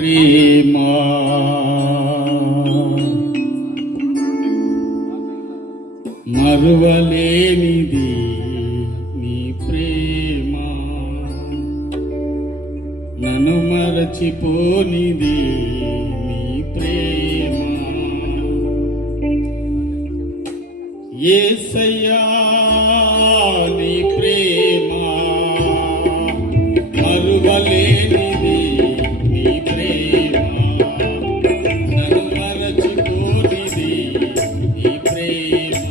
ప్రేమా మరువలేనిది నీ ప్రేమ, నన్ను మరచిపోనిది నీ ప్రేమ. యేసయ్యా నీ ప్రేమ మరువలేనిది నీ ప్రేమ, నన్ను మరచిపోనిది నీ ప్రేమ.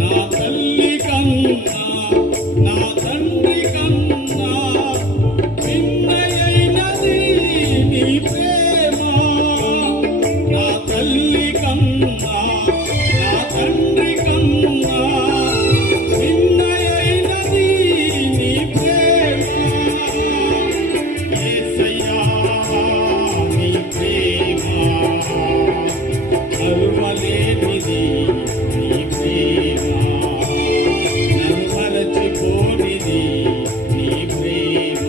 నా తల్లి కన్నా నా తండ్రి కన్నా భిన్నయైనది నీ ప్రేమ. నా తల్లి కన్నా నా తండ్రి కన్నా భిన్నయైనది నీ ప్రేమ. యేసయ్యా నీ ప్రేమ మరువలేనిది నీ ప్రేమ, నన్ను మరచిపోనిది నీ ప్రేమ.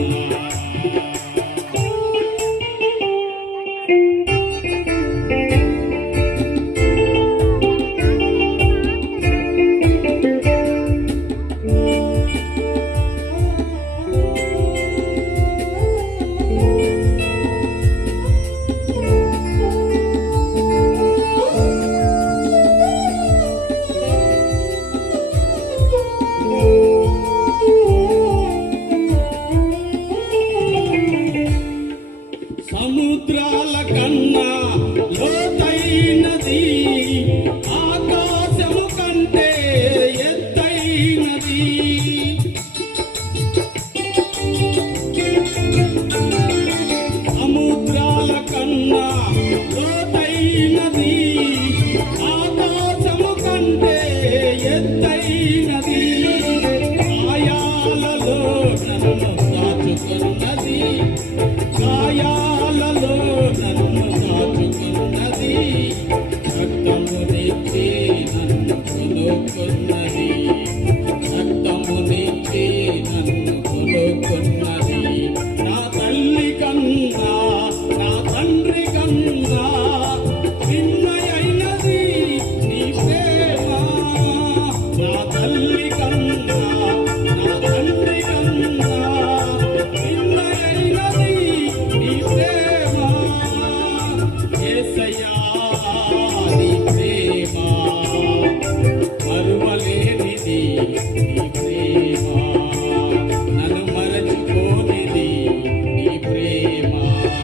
సముద్రాల కన్నా లోతైనది, ఆకాశము కంటే ఎత్తైనది. సముద్రాల కన్నా